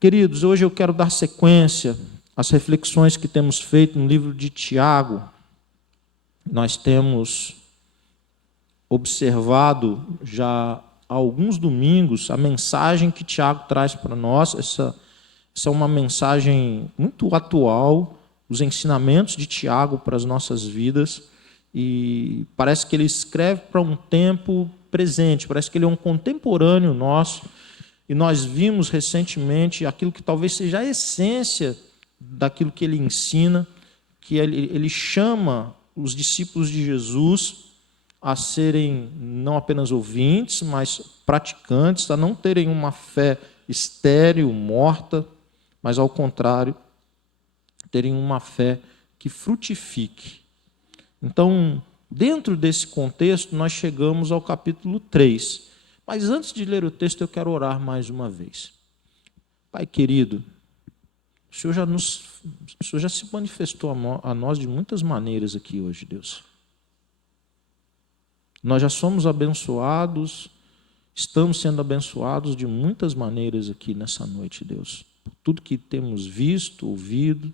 Queridos, hoje eu quero dar sequência às reflexões que temos feito no livro de Tiago. Nós temos observado já há alguns domingos a mensagem que Tiago traz para nós. Essa é uma mensagem muito atual, os ensinamentos de Tiago para as nossas vidas. E parece que ele escreve para um tempo presente, parece que ele é um contemporâneo nosso. E nós vimos recentemente aquilo que talvez seja a essência daquilo que ele ensina, que ele chama os discípulos de Jesus a serem não apenas ouvintes, mas praticantes, a não terem uma fé estéril, morta, mas, ao contrário, terem uma fé que frutifique. Então, dentro desse contexto, nós chegamos ao capítulo 3. Mas antes de ler o texto, eu quero orar mais uma vez. Pai querido, o Senhor já se manifestou a nós de muitas maneiras aqui hoje, Deus. Nós já somos abençoados, estamos sendo abençoados de muitas maneiras aqui nessa noite, Deus. Por tudo que temos visto, ouvido,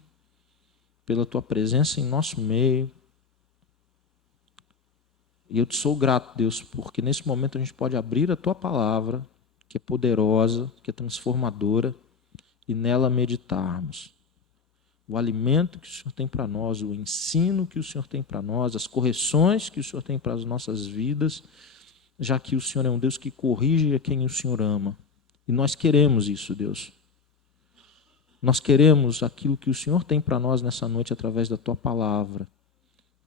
pela Tua presença em nosso meio. E eu te sou grato, Deus, porque nesse momento a gente pode abrir a Tua palavra, que é poderosa, que é transformadora, e nela meditarmos. O alimento que o Senhor tem para nós, o ensino que o Senhor tem para nós, as correções que o Senhor tem para as nossas vidas, já que o Senhor é um Deus que corrige a quem o Senhor ama. E nós queremos isso, Deus. Nós queremos aquilo que o Senhor tem para nós nessa noite através da Tua palavra.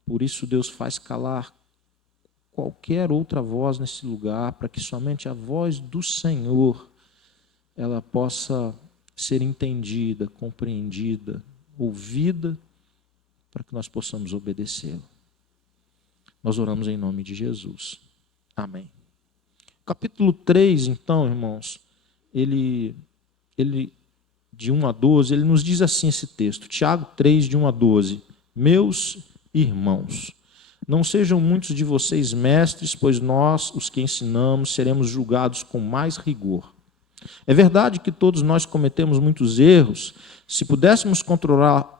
Por isso, Deus, faz calar qualquer outra voz nesse lugar, para que somente a voz do Senhor ela possa ser entendida, compreendida, ouvida, para que nós possamos obedecê-lo. Nós oramos em nome de Jesus. Amém. Capítulo 3, então, irmãos, ele de 1 a 12, ele nos diz assim esse texto, Tiago 3, de 1 a 12, meus irmãos, não sejam muitos de vocês mestres, pois nós, os que ensinamos, seremos julgados com mais rigor. É verdade que todos nós cometemos muitos erros. Se pudéssemos controlar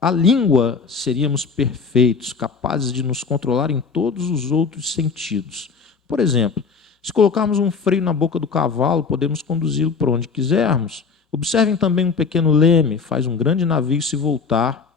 a língua, seríamos perfeitos, capazes de nos controlar em todos os outros sentidos. Por exemplo, se colocarmos um freio na boca do cavalo, podemos conduzi-lo por onde quisermos. Observem também um pequeno leme, faz um grande navio se voltar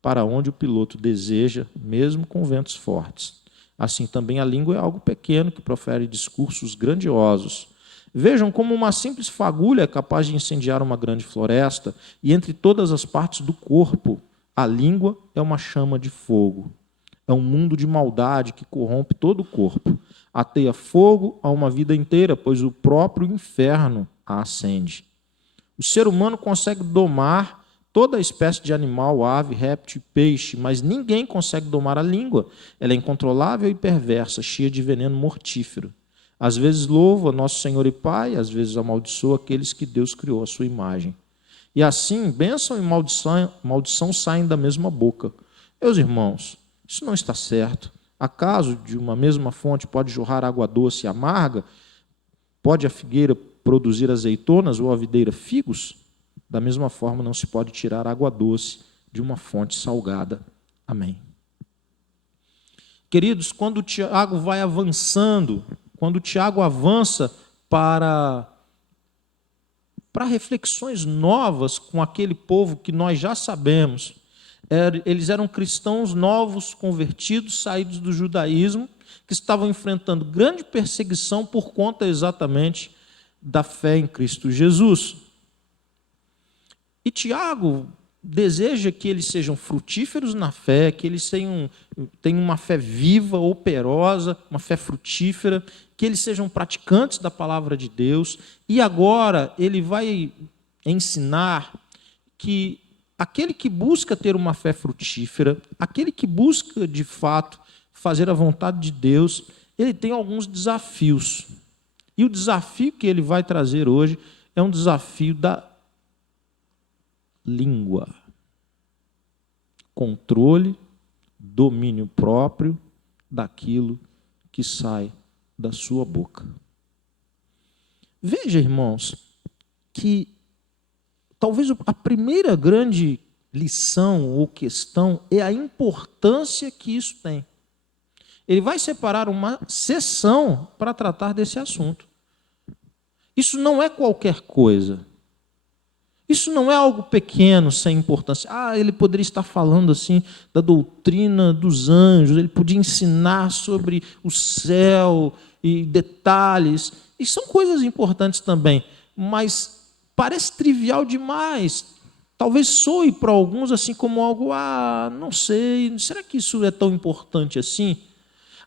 para onde o piloto deseja, mesmo com ventos fortes. Assim também a língua é algo pequeno que profere discursos grandiosos. Vejam como uma simples fagulha é capaz de incendiar uma grande floresta, e entre todas as partes do corpo, a língua é uma chama de fogo. É um mundo de maldade que corrompe todo o corpo. Ateia fogo a uma vida inteira, pois o próprio inferno a acende. O ser humano consegue domar toda espécie de animal, ave, réptil e peixe, mas ninguém consegue domar a língua. Ela é incontrolável e perversa, cheia de veneno mortífero. Às vezes louva nosso Senhor e Pai, às vezes amaldiçoa aqueles que Deus criou à sua imagem. E assim, bênção e maldição saem da mesma boca. Meus irmãos, isso não está certo. Acaso de uma mesma fonte pode jorrar água doce e amarga? Pode a figueira produzir azeitonas ou a videira figos? Da mesma forma, não se pode tirar água doce de uma fonte salgada. Amém. Queridos, quando o Tiago vai avançando, quando o Tiago avança para reflexões novas com aquele povo que nós já sabemos, eles eram cristãos novos, convertidos, saídos do judaísmo, que estavam enfrentando grande perseguição por conta exatamente da fé em Cristo Jesus. E Tiago deseja que eles sejam frutíferos na fé, que eles tenham uma fé viva, operosa, uma fé frutífera, que eles sejam praticantes da palavra de Deus. E agora ele vai ensinar que aquele que busca ter uma fé frutífera, aquele que busca de fato fazer a vontade de Deus, ele tem alguns desafios. E o desafio que ele vai trazer hoje é um desafio da língua. Controle, domínio próprio daquilo que sai da sua boca. Veja, irmãos, que talvez a primeira grande lição ou questão é a importância que isso tem. Ele vai separar uma sessão para tratar desse assunto. Isso não é qualquer coisa. Isso não é algo pequeno, sem importância. Ele poderia estar falando assim da doutrina dos anjos, ele podia ensinar sobre o céu e detalhes. E são coisas importantes também, mas parece trivial demais. Talvez soe para alguns assim como algo, não sei, será que isso é tão importante assim?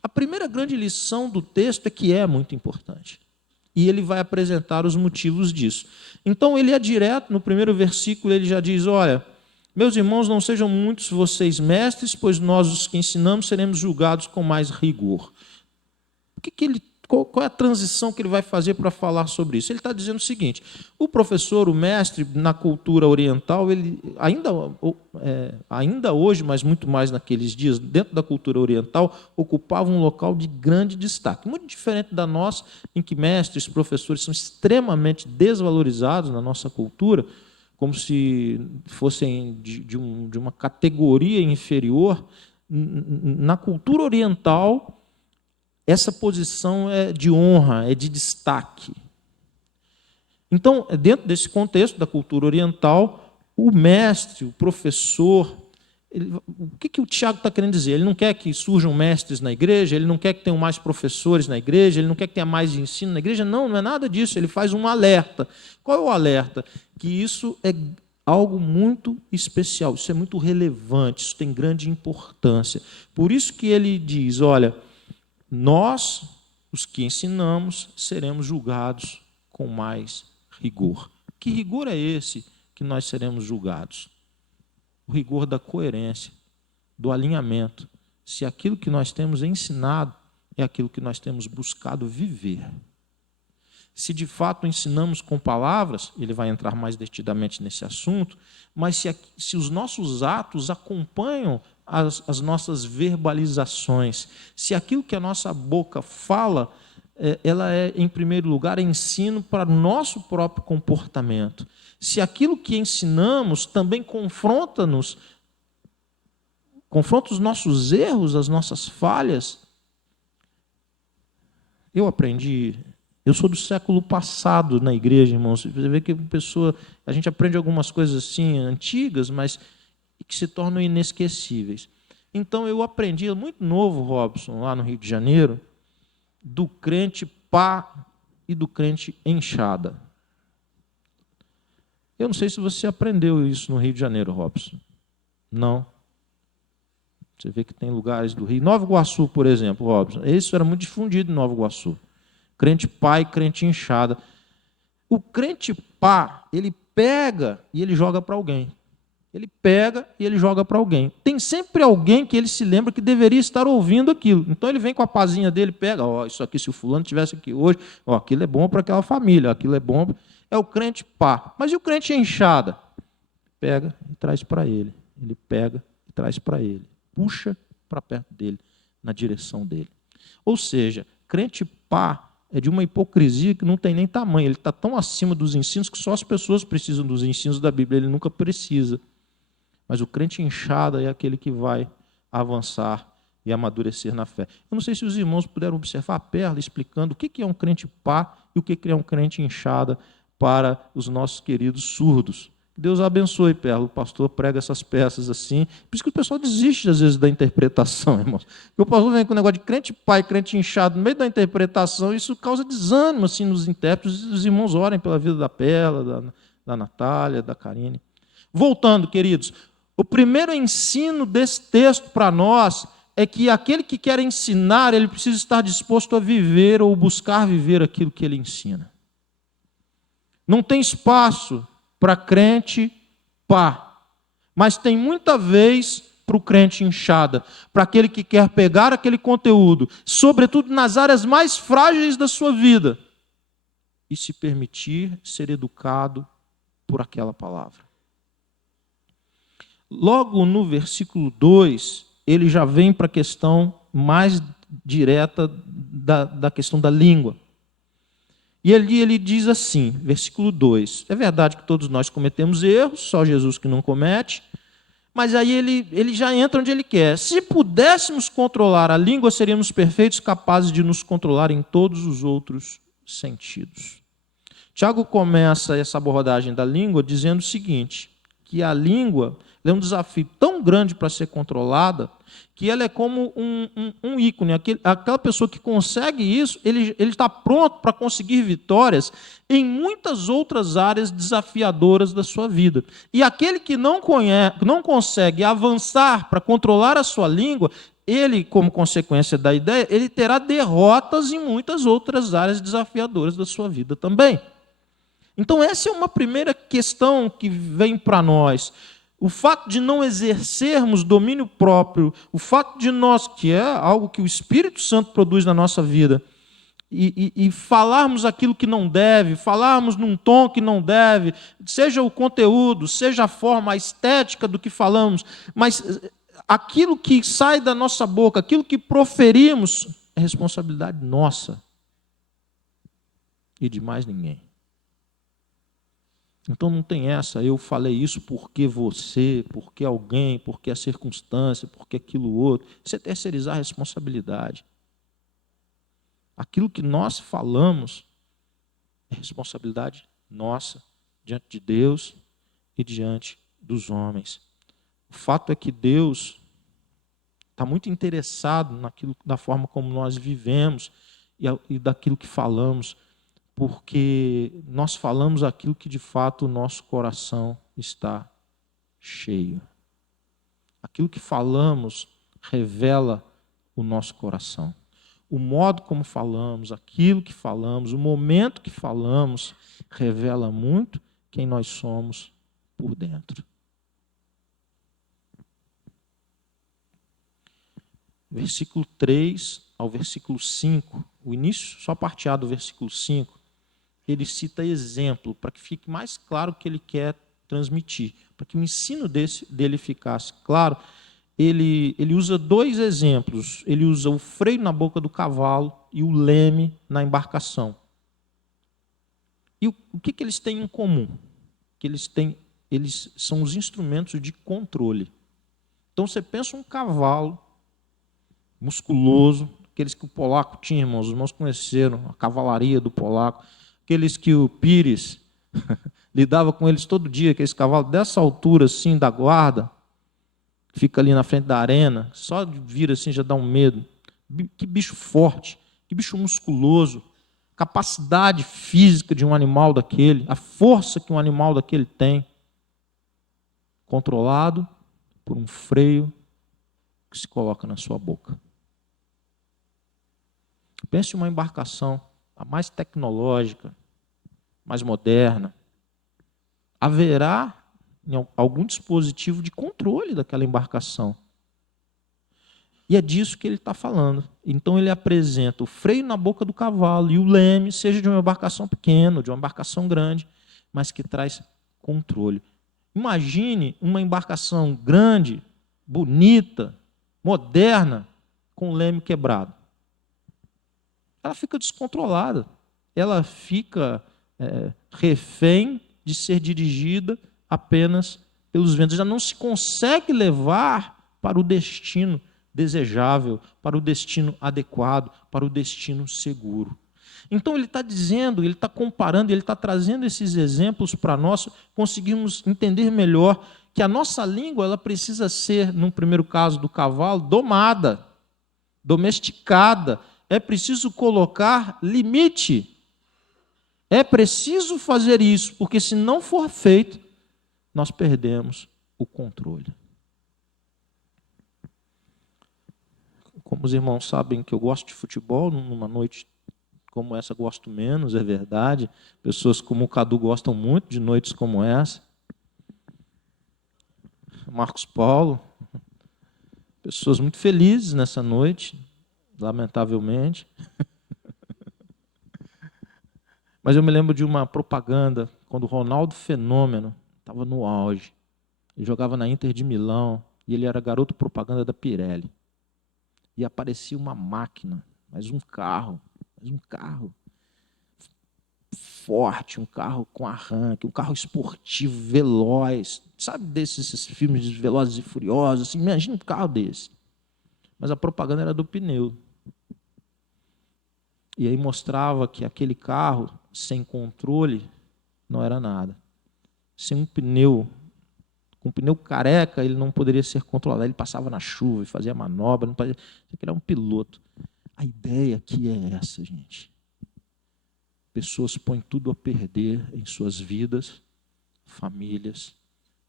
A primeira grande lição do texto é que é muito importante. E ele vai apresentar os motivos disso. Então, ele é direto, no primeiro versículo, ele já diz, olha, meus irmãos, não sejam muitos vocês mestres, pois nós, os que ensinamos, seremos julgados com mais rigor. Qual é a transição que ele vai fazer para falar sobre isso? Ele está dizendo o seguinte, o professor, o mestre, na cultura oriental, ele ainda hoje, mas muito mais naqueles dias, dentro da cultura oriental, ocupava um local de grande destaque. Muito diferente da nossa, em que mestres, professores são extremamente desvalorizados na nossa cultura, como se fossem de uma categoria inferior. Na cultura oriental, essa posição é de honra, é de destaque. Então, dentro desse contexto da cultura oriental, o mestre, o professor, o que o Tiago está querendo dizer? Ele não quer que surjam mestres na igreja, ele não quer que tenham mais professores na igreja, ele não quer que tenha mais ensino na igreja, não é nada disso, ele faz um alerta. Qual é o alerta? Que isso é algo muito especial, isso é muito relevante, isso tem grande importância. Por isso que ele diz, olha, nós, os que ensinamos, seremos julgados com mais rigor. Que rigor é esse que nós seremos julgados? O rigor da coerência, do alinhamento. Se aquilo que nós temos ensinado é aquilo que nós temos buscado viver. Se de fato ensinamos com palavras, ele vai entrar mais detidamente nesse assunto, mas se os nossos atos acompanham as nossas verbalizações, se aquilo que a nossa boca fala, ela é, em primeiro lugar, ensino para o nosso próprio comportamento. Se aquilo que ensinamos também confronta os nossos erros, as nossas falhas. Eu sou do século passado na igreja, irmãos. Você vê que a gente aprende algumas coisas assim antigas, mas que se tornam inesquecíveis. Então, eu aprendi muito novo, Robson, lá no Rio de Janeiro, do crente pá e do crente enxada. Eu não sei se você aprendeu isso no Rio de Janeiro, Robson. Não. Você vê que tem lugares do Rio. Nova Iguaçu, por exemplo, Robson. Isso era muito difundido em Nova Iguaçu. Crente pá e crente enxada. O crente pá, ele pega e ele joga para alguém. Ele pega e ele joga para alguém. Tem sempre alguém que ele se lembra que deveria estar ouvindo aquilo. Então ele vem com a pazinha dele, pega, isso aqui, se o fulano estivesse aqui hoje, aquilo é bom para aquela família, aquilo é bom. É o crente pá. Mas e o crente enxada? Pega e traz para ele. Ele pega e traz para ele. Puxa para perto dele, na direção dele. Ou seja, crente pá é de uma hipocrisia que não tem nem tamanho. Ele está tão acima dos ensinos que só as pessoas precisam dos ensinos da Bíblia. Ele nunca precisa. Mas o crente enxada é aquele que vai avançar e amadurecer na fé. Eu não sei se os irmãos puderam observar a Perla explicando o que é um crente pá e o que é um crente enxada para os nossos queridos surdos. Deus abençoe, Perla. O pastor prega essas peças assim. Por isso que o pessoal desiste, às vezes, da interpretação, irmãos. Porque o pastor vem com o negócio de crente pá e crente enxado no meio da interpretação, isso causa desânimo assim, nos intérpretes. Os irmãos orem pela vida da Perla, da Natália, da Karine. Voltando, queridos. O primeiro ensino desse texto para nós é que aquele que quer ensinar, ele precisa estar disposto a viver ou buscar viver aquilo que ele ensina. Não tem espaço para crente pá, mas tem muita vez para o crente enxada, para aquele que quer pegar aquele conteúdo, sobretudo nas áreas mais frágeis da sua vida, e se permitir ser educado por aquela palavra. Logo no versículo 2, ele já vem para a questão mais direta da questão da língua. E ali ele diz assim, versículo 2, é verdade que todos nós cometemos erros, só Jesus que não comete, mas aí ele já entra onde ele quer. Se pudéssemos controlar a língua, seríamos perfeitos, capazes de nos controlar em todos os outros sentidos. Tiago começa essa abordagem da língua dizendo o seguinte, que a língua é um desafio tão grande para ser controlada, que ela é como um ícone. Aquela pessoa que consegue isso, ele está pronto para conseguir vitórias em muitas outras áreas desafiadoras da sua vida. E aquele que não consegue avançar para controlar a sua língua, ele, como consequência da ideia, ele terá derrotas em muitas outras áreas desafiadoras da sua vida também. Então, essa é uma primeira questão que vem para nós. O fato de não exercermos domínio próprio, o fato de nós, que é algo que o Espírito Santo produz na nossa vida, e falarmos aquilo que não deve, falarmos num tom que não deve, seja o conteúdo, seja a forma, a estética do que falamos, mas aquilo que sai da nossa boca, aquilo que proferimos, é responsabilidade nossa e de mais ninguém. Então não tem essa, eu falei isso porque você, porque alguém, porque a circunstância, porque aquilo outro. Isso é terceirizar a responsabilidade. Aquilo que nós falamos é responsabilidade nossa, diante de Deus e diante dos homens. O fato é que Deus está muito interessado da forma como nós vivemos e daquilo que falamos, porque nós falamos aquilo que de fato o nosso coração está cheio. Aquilo que falamos revela o nosso coração. O modo como falamos, aquilo que falamos, o momento que falamos, revela muito quem nós somos por dentro. Versículo 3 ao versículo 5, o início, só a parte A do versículo 5, ele cita exemplo, para que fique mais claro o que ele quer transmitir. Para que o ensino dele ficasse claro, ele usa dois exemplos. Ele usa o freio na boca do cavalo e o leme na embarcação. E o que eles têm em comum? Que eles são os instrumentos de controle. Então você pensa um cavalo musculoso, aqueles que o polaco tinha, irmãos, os irmãos conheceram, a cavalaria do polaco, aqueles que o Pires lidava com eles todo dia, aqueles cavalos dessa altura assim da guarda, fica ali na frente da arena, só de vir assim já dá um medo. Que bicho forte, que bicho musculoso, capacidade física de um animal daquele, a força que um animal daquele tem, controlado por um freio que se coloca na sua boca. Pense em uma embarcação, a mais tecnológica, mais moderna. Haverá algum dispositivo de controle daquela embarcação. E é disso que ele está falando. Então ele apresenta o freio na boca do cavalo e o leme, seja de uma embarcação pequena, de uma embarcação grande, mas que traz controle. Imagine uma embarcação grande, bonita, moderna, com o leme quebrado. Ela fica descontrolada. Ela fica refém de ser dirigida apenas pelos ventos. Já não se consegue levar para o destino desejável, para o destino adequado, para o destino seguro. Então ele está dizendo, ele está comparando, ele está trazendo esses exemplos para nós conseguirmos entender melhor que a nossa língua ela precisa ser, no primeiro caso do cavalo, domada, domesticada. É preciso colocar limite. É preciso fazer isso, porque se não for feito, nós perdemos o controle. Como os irmãos sabem que eu gosto de futebol, numa noite como essa gosto menos, é verdade. Pessoas como o Cadu gostam muito de noites como essa. Marcos Paulo. Pessoas muito felizes nessa noite, lamentavelmente. Mas eu me lembro de uma propaganda, quando o Ronaldo Fenômeno estava no auge. Ele jogava na Inter de Milão e ele era garoto propaganda da Pirelli. E aparecia uma máquina, mais um carro. forte, um carro com arranque, um carro esportivo, veloz. Sabe desses filmes de Velozes e Furiosos? Assim, imagina um carro desse. Mas a propaganda era do pneu. E aí mostrava que aquele carro, sem controle, não era nada. Sem um pneu, com um pneu careca, ele não poderia ser controlado. Ele passava na chuva e fazia manobra, não podia... Ele era um piloto. A ideia aqui é essa, gente. Pessoas põem tudo a perder em suas vidas, famílias,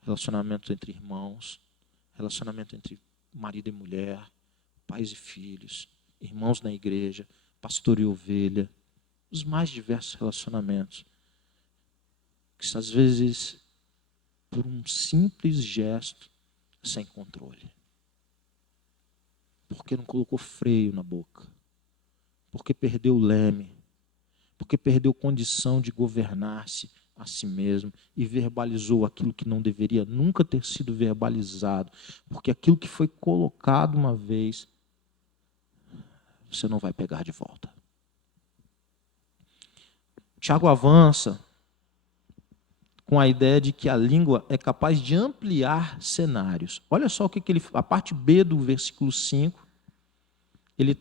relacionamentos entre irmãos, relacionamento entre marido e mulher, pais e filhos, irmãos na igreja, pastor e ovelha, os mais diversos relacionamentos, que às vezes, por um simples gesto, sem controle. Porque não colocou freio na boca, porque perdeu o leme, porque perdeu condição de governar-se a si mesmo e verbalizou aquilo que não deveria nunca ter sido verbalizado, porque aquilo que foi colocado uma vez, você não vai pegar de volta. Tiago avança com a ideia de que a língua é capaz de ampliar cenários. Olha só o que ele, a parte B do versículo 5, ele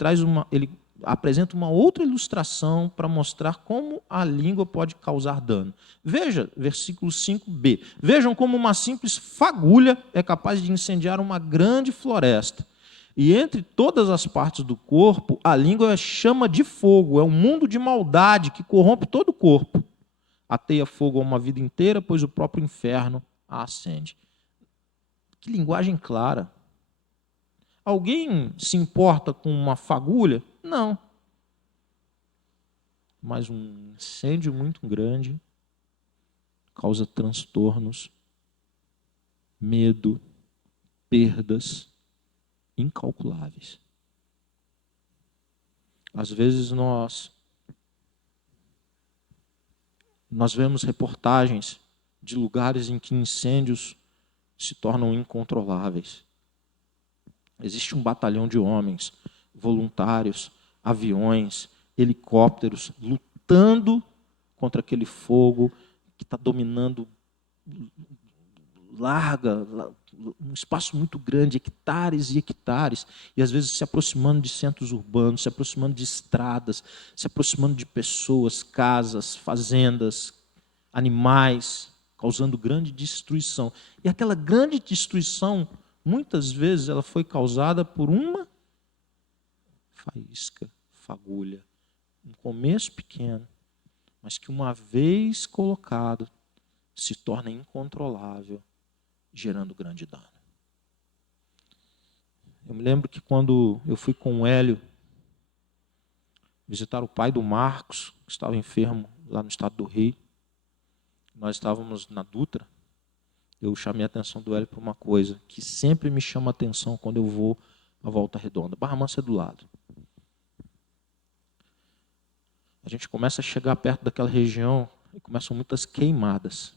apresenta uma outra ilustração para mostrar como a língua pode causar dano. Veja, versículo 5b. Vejam como uma simples fagulha é capaz de incendiar uma grande floresta. E entre todas as partes do corpo, a língua é chama de fogo, é um mundo de maldade que corrompe todo o corpo. Ateia fogo a uma vida inteira, pois o próprio inferno a acende. Que linguagem clara. Alguém se importa com uma fagulha? Não. Mas um incêndio muito grande causa transtornos, medo, perdas incalculáveis. Às vezes nós vemos reportagens de lugares em que incêndios se tornam incontroláveis. Existe um batalhão de homens, voluntários, aviões, helicópteros, lutando contra aquele fogo que está dominando um espaço muito grande, hectares e hectares, e às vezes se aproximando de centros urbanos, se aproximando de estradas, se aproximando de pessoas, casas, fazendas, animais, causando grande destruição. E aquela grande destruição, muitas vezes, ela foi causada por uma faísca, fagulha, um começo pequeno, mas que uma vez colocado, se torna incontrolável, gerando grande dano. Eu me lembro que quando eu fui com o Hélio visitar o pai do Marcos, que estava enfermo lá no estado do Rio, nós estávamos na Dutra, eu chamei a atenção do Hélio para uma coisa que sempre me chama a atenção quando eu vou à Volta Redonda. Barra Mansa é do lado. A gente começa a chegar perto daquela região e começam muitas queimadas.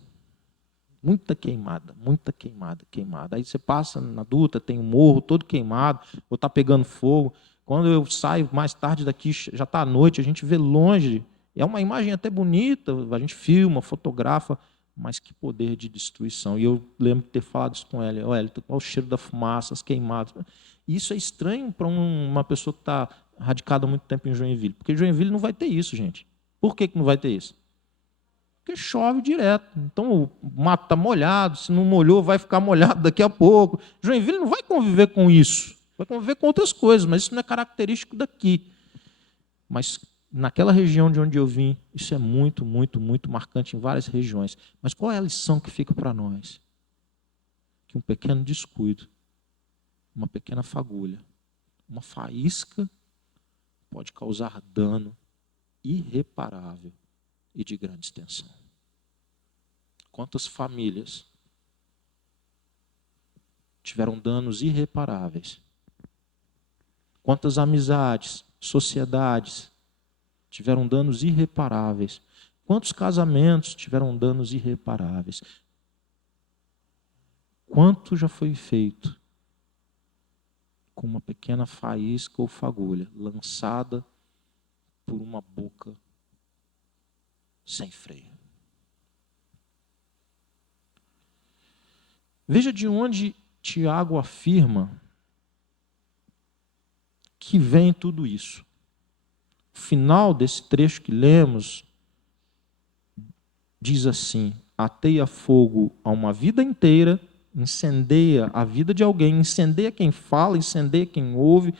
Muita queimada, queimada. Aí você passa na Dutra, tem um morro todo queimado, ou está pegando fogo. Quando eu saio mais tarde daqui, já está à noite, a gente vê longe. É uma imagem até bonita, a gente filma, fotografa, mas que poder de destruição. E eu lembro de ter falado isso com ela. Olha, olha o cheiro da fumaça, as queimadas. E isso é estranho para uma pessoa que está radicada há muito tempo em Joinville, porque Joinville não vai ter isso, gente. Por que não vai ter isso? Porque chove direto. Então o mato está molhado, se não molhou, vai ficar molhado daqui a pouco. Joinville não vai conviver com isso. Vai conviver com outras coisas, mas isso não é característico daqui. Mas naquela região de onde eu vim, isso é muito, muito, muito marcante em várias regiões. Mas qual é a lição que fica para nós? Que um pequeno descuido, uma pequena fagulha, uma faísca pode causar dano irreparável e de grande extensão. Quantas famílias tiveram danos irreparáveis? Quantas amizades, sociedades tiveram danos irreparáveis? Quantos casamentos tiveram danos irreparáveis? Quanto já foi feito com uma pequena faísca ou fagulha lançada por uma boca sem freio. Veja de onde Tiago afirma que vem tudo isso. O final desse trecho que lemos diz assim: ateia fogo a uma vida inteira, incendeia a vida de alguém, incendeia quem fala, incendeia quem ouve,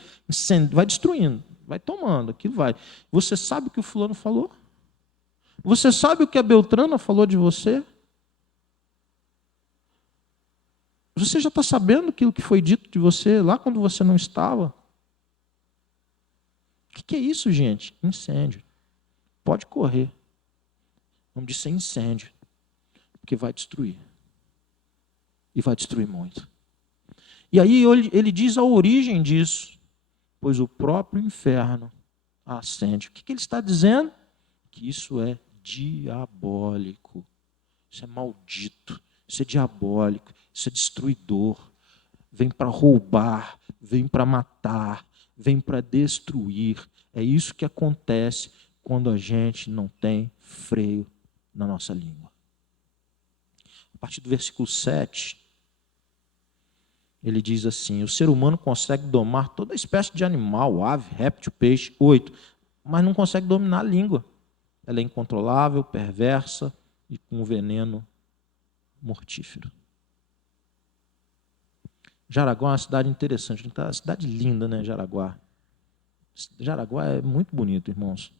vai destruindo, vai tomando, aquilo vai. Você sabe o que o fulano falou? Você sabe o que a Beltrana falou de você? Você já está sabendo aquilo que foi dito de você lá quando você não estava? O que é isso, gente? Incêndio. Pode correr. Vamos dizer incêndio, porque vai destruir. E vai destruir muito. E aí ele diz a origem disso, pois o próprio inferno acende. O que ele está dizendo? Que isso é diabólico. Isso é maldito. Isso é diabólico. Isso é destruidor. Vem para roubar, vem para matar, vem para destruir. É isso que acontece quando a gente não tem freio na nossa língua. A partir do versículo 7, ele diz assim: o ser humano consegue domar toda espécie de animal, ave, réptil, peixe. 8, mas não consegue dominar a língua. Ela é incontrolável, perversa e com veneno mortífero. Jaraguá é uma cidade interessante, uma cidade linda, né, Jaraguá? Jaraguá é muito bonito, irmãos.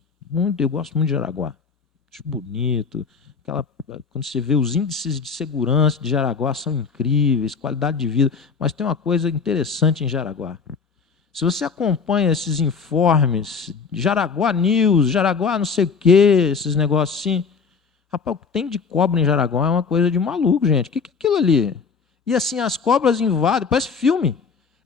Eu gosto muito de Jaraguá. Acho bonito. Quando você vê os índices de segurança de Jaraguá são incríveis, qualidade de vida. Mas tem uma coisa interessante em Jaraguá. Se você acompanha esses informes, Jaraguá News, Jaraguá não sei o quê, esses negócios assim, rapaz, o que tem de cobra em Jaraguá é uma coisa de maluco, gente. O que é aquilo ali? E assim, as cobras invadem, parece filme.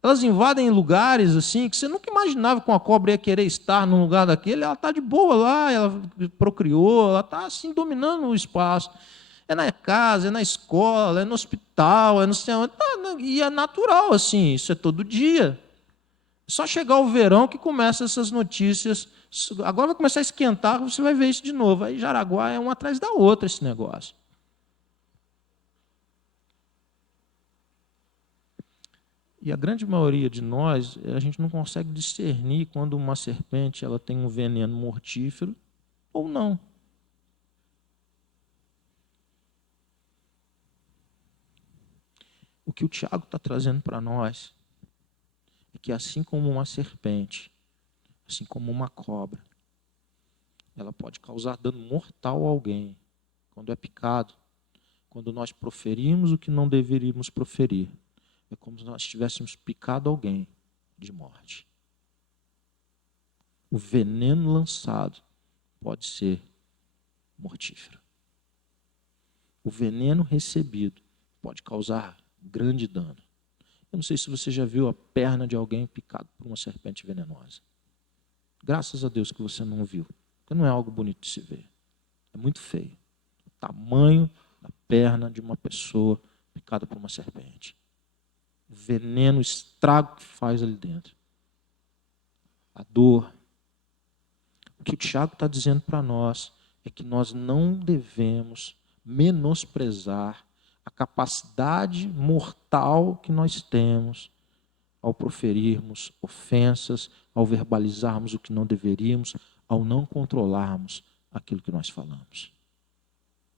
Elas invadem lugares assim que você nunca imaginava que uma cobra ia querer estar num lugar daquele. Ela está de boa lá, ela procriou, ela está assim dominando o espaço. É na casa, é na escola, é no hospital, é no cinema, e é natural assim, isso é todo dia. É só chegar o verão que começa essas notícias. Agora vai começar a esquentar, você vai ver isso de novo. Aí Jaraguá é uma atrás da outra esse negócio. E a grande maioria de nós, a gente não consegue discernir quando uma serpente ela tem um veneno mortífero ou não. O que o Tiago está trazendo para nós é que assim como uma serpente, assim como uma cobra, ela pode causar dano mortal a alguém quando é picado, quando nós proferimos o que não deveríamos proferir. É como se nós tivéssemos picado alguém de morte. O veneno lançado pode ser mortífero. O veneno recebido pode causar grande dano. Eu não sei se você já viu a perna de alguém picado por uma serpente venenosa. Graças a Deus que você não viu, porque não é algo bonito de se ver. É muito feio. O tamanho da perna de uma pessoa picada por uma serpente. O veneno, o estrago que faz ali dentro. A dor. O que o Tiago está dizendo para nós é que nós não devemos menosprezar a capacidade mortal que nós temos ao proferirmos ofensas, ao verbalizarmos o que não deveríamos, ao não controlarmos aquilo que nós falamos.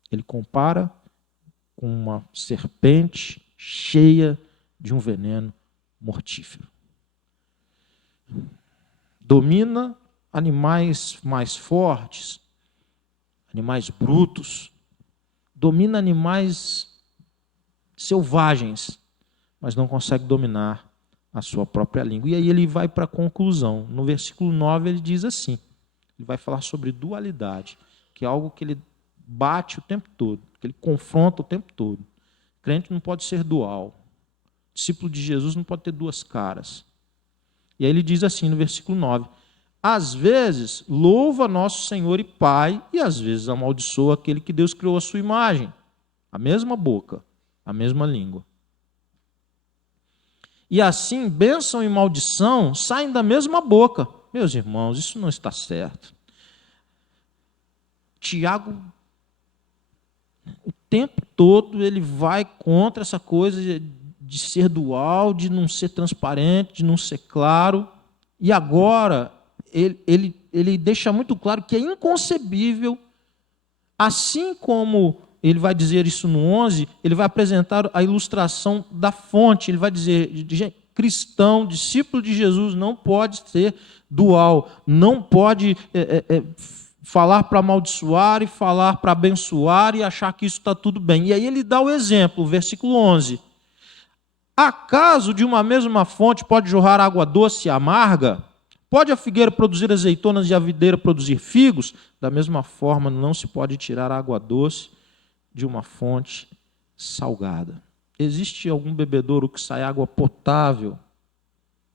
Ele compara com uma serpente cheia de um veneno mortífero. Domina animais mais fortes, animais brutos, domina animais selvagens, mas não consegue dominar a sua própria língua. E aí ele vai para a conclusão. No versículo 9 ele diz assim, ele vai falar sobre dualidade, que é algo que ele bate o tempo todo, que ele confronta o tempo todo. O crente não pode ser dual. O discípulo de Jesus não pode ter duas caras. E aí ele diz assim no versículo 9, às vezes louva nosso Senhor e Pai, e às vezes amaldiçoa aquele que Deus criou à sua imagem. A mesma boca, a mesma língua. E assim, bênção e maldição saem da mesma boca. Meus irmãos, isso não está certo. Tiago, o tempo todo, ele vai contra essa coisa de ser dual, de não ser transparente, de não ser claro. E agora, ele deixa muito claro que é inconcebível, assim como ele vai dizer isso no 11, ele vai apresentar a ilustração da fonte, ele vai dizer, cristão, discípulo de Jesus, não pode ser dual, não pode falar para amaldiçoar e falar para abençoar e achar que isso está tudo bem. E aí ele dá o exemplo, versículo 11. Acaso de uma mesma fonte pode jorrar água doce e amarga? Pode a figueira produzir azeitonas e a videira produzir figos? Da mesma forma, não se pode tirar água doce de uma fonte salgada. Existe algum bebedouro que sai água potável,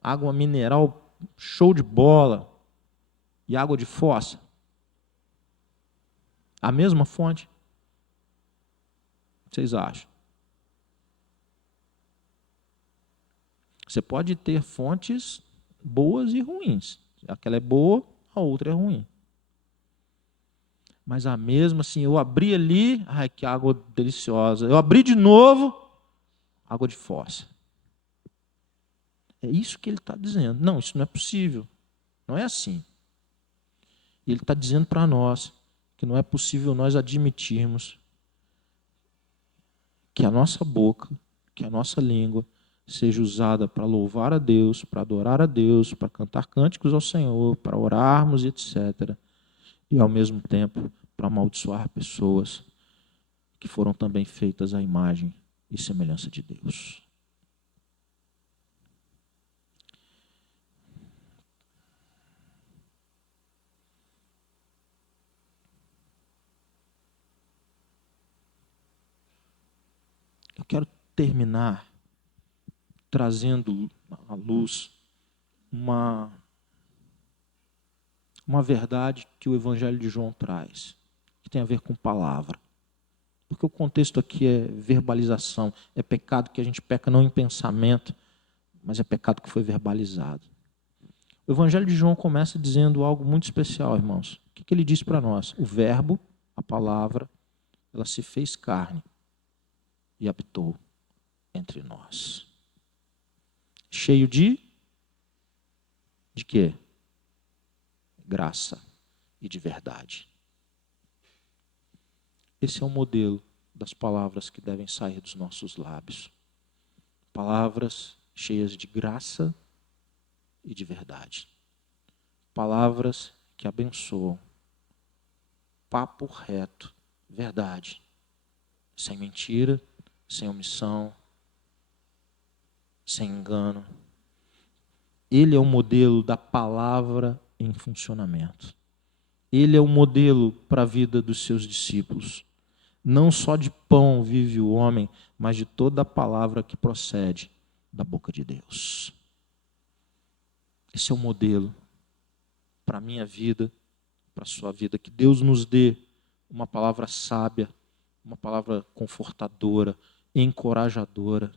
água mineral, show de bola, e água de fossa? A mesma fonte? O que vocês acham? Você pode ter fontes boas e ruins. Aquela é boa, a outra é ruim. Mas a mesma, assim, eu abri ali, ai, que água deliciosa. Eu abri de novo, água de fossa. É isso que ele está dizendo. Não, isso não é possível. Não é assim. Ele está dizendo para nós que não é possível nós admitirmos que a nossa boca, que a nossa língua seja usada para louvar a Deus, para adorar a Deus, para cantar cânticos ao Senhor, para orarmos, etc. E, ao mesmo tempo, para amaldiçoar pessoas que foram também feitas à imagem e semelhança de Deus. Eu quero terminar trazendo à luz uma verdade que o Evangelho de João traz, que tem a ver com palavra. Porque o contexto aqui é verbalização, é pecado que a gente peca não em pensamento, mas é pecado que foi verbalizado. O Evangelho de João começa dizendo algo muito especial, irmãos. O que ele diz para nós? O verbo, a palavra, ela se fez carne e habitou entre nós. Cheio de quê? Graça e de verdade. Esse é o modelo das palavras que devem sair dos nossos lábios. Palavras cheias de graça e de verdade. Palavras que abençoam. Papo reto, verdade. Sem mentira, sem omissão, sem engano. Ele é o modelo da palavra em funcionamento. Ele é o modelo para a vida dos seus discípulos. Não só de pão vive o homem, mas de toda a palavra que procede da boca de Deus. Esse é o modelo para a minha vida, para a sua vida. Que Deus nos dê uma palavra sábia, uma palavra confortadora, encorajadora.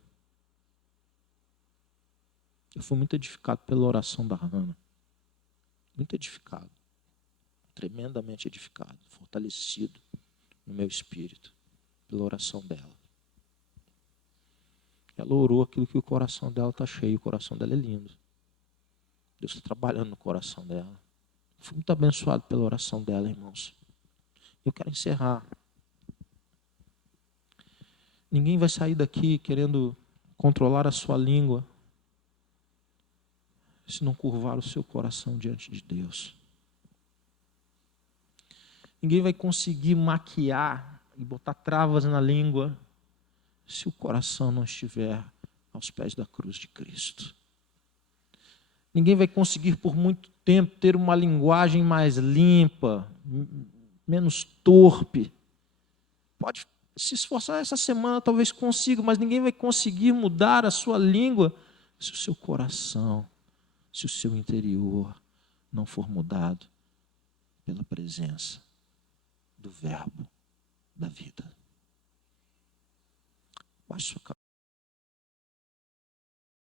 Eu fui muito edificado pela oração da Hannah. Muito edificado. Tremendamente edificado, fortalecido no meu espírito pela oração dela. Ela orou aquilo que o coração dela está cheio, o coração dela é lindo. Deus está trabalhando no coração dela. Fui muito abençoado pela oração dela, irmãos. Eu quero encerrar. Ninguém vai sair daqui querendo controlar a sua língua se não curvar o seu coração diante de Deus. Ninguém vai conseguir maquiar e botar travas na língua se o coração não estiver aos pés da cruz de Cristo. Ninguém vai conseguir por muito tempo ter uma linguagem mais limpa, menos torpe. Pode se esforçar essa semana, talvez consiga, mas ninguém vai conseguir mudar a sua língua se o seu coração, se o seu interior não for mudado pela presença do Verbo da vida. Baixe sua cabeça.